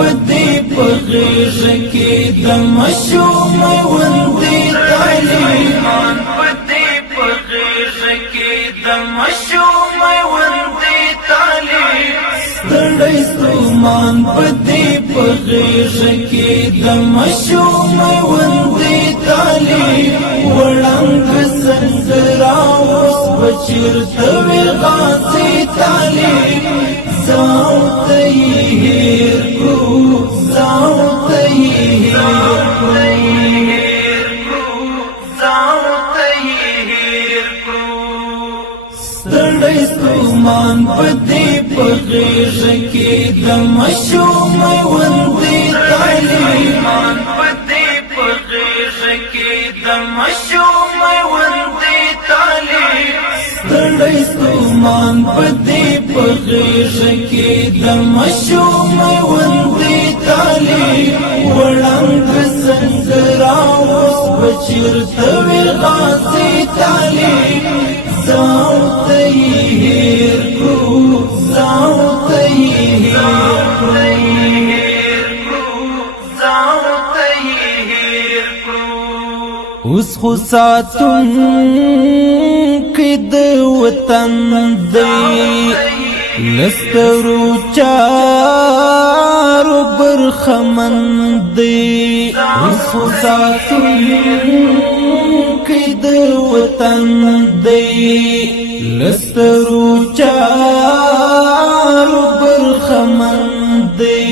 پدې په غېږ کې د ماشوم غوندې طالبان پدې په غېږ کې د ماشوم غوندې طالب ستړی ستومان پدې په غېږ کې د ماشوم غوندې طالب وړاندې سنګرا اوس بچرته وي غازي طالب زاوته هیر کړو زاوته هیر کړو زاوته هیر کړو ستړی ستومان پدې په غېږ کې د ماشوم غوندې طالبان پدې په غېږ کې د ماشوم غوندې طالب ستړی ستومان پدې په غېږ کې د ماشوم غوندې طالب وړاندې سنګرا اوس بچرته وي غازي طالب زاوته هیر کړو زاوته هیر کړو زاوته هیر کړو اوس خو ساتونکي د وطن دی لسترو چارو برخمن دی اوس خو ساتونکي د وطن دی لسترو چارو برخمن دی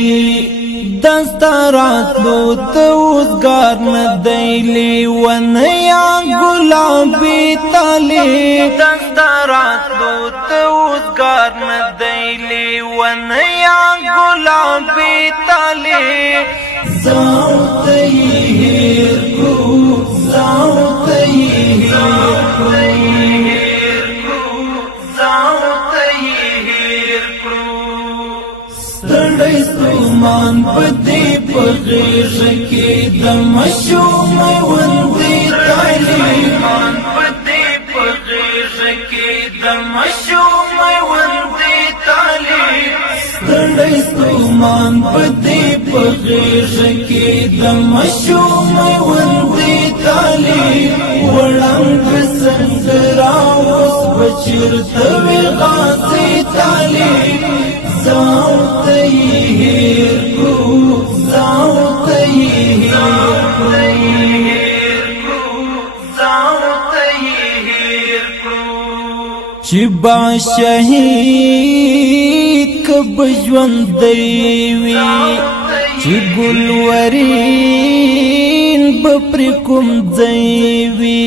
دستاراتلو توزگار ندی لیونیا گلابی طالب دستاراتلو توزگار ندی لیونیا گلابی طالب زاوته هیر کړو زاوته هیر کړو زاوته هیر کړو ستړی ستومان پدې په غېږ کې د ماشوم غوندې طالبان پدې په غېږ کې د ماشوم غوندې طالب ستړی ستومان پدې په غېږ کې د ماشوم غوندې طالب وړاندې سنګرا اوس بچرته وي غازي طالب زاوته هیر کړو زاوته هیر کړو زاوته هیر کړو چې با شهید کب ژوندی وي چې ګلورین بپر کوم ځای وي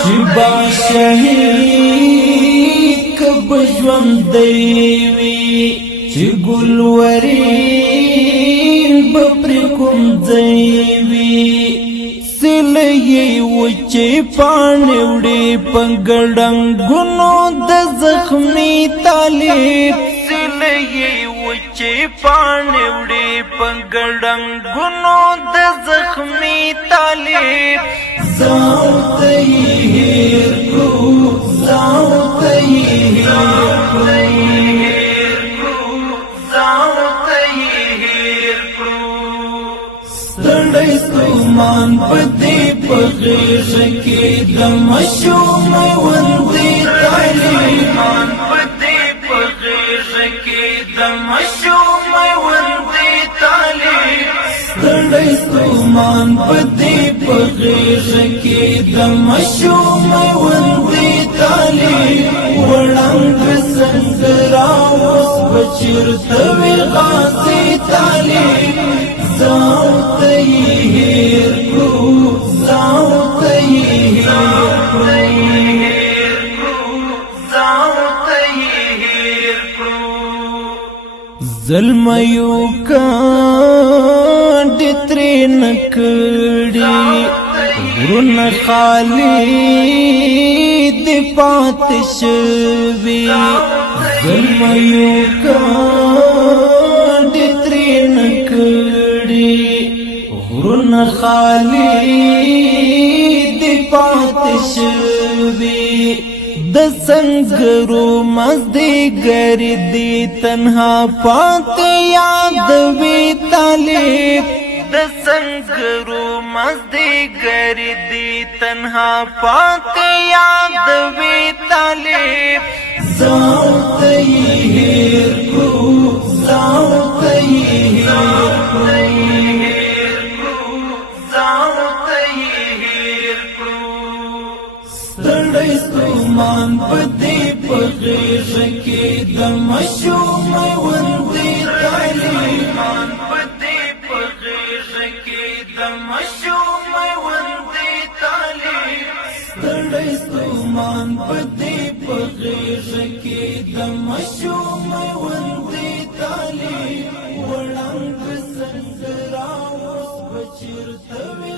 چې با شهید کب ژوندی وي چې ګلورین بپر کوم ځای وي سلې وچې پاڼې وړې په ګړنګونو د زخمي طالب سلې وچې پاڼې وړې په ګړنګونو د زخمي طالب زاوته هیر کړو زاوته هیر کړو زاوته هیر کړو ستړی ستومان پدې په غېږ کې د ماشوم غوندې طالبان پدې په غېږ کې د ماشوم غوندې طالب ستړی ستومان پدې په غېږ کې د ماشوم غوندې طالب وړاندې سنګرا اوس بچرته وي غازي طالب زاوته هیر کړو زاوته هیر کړو زاوته هیر کړو ظلميو کاند ترې نکړي ورن خالي د پاتې شوي ظلميو کاند ترې نکړي ورن خالي د پاتې شوي د سنگرو مازدیګر دی تنها پاتې یاد وی طالب د سنگرو مازدیګر دی تنها پاتې یاد وی طالب زاو ته هیر کو زاو ته هیر کو ستړی ستومان پدې پغېږ کې د مشوم وندې طالبان پدې پغېږ کې د مشوم وندې طالب ستړی ستومان پدې پغېږ کې د مشوم وندې طالب وړاندې سنگرا اوس بچرته وي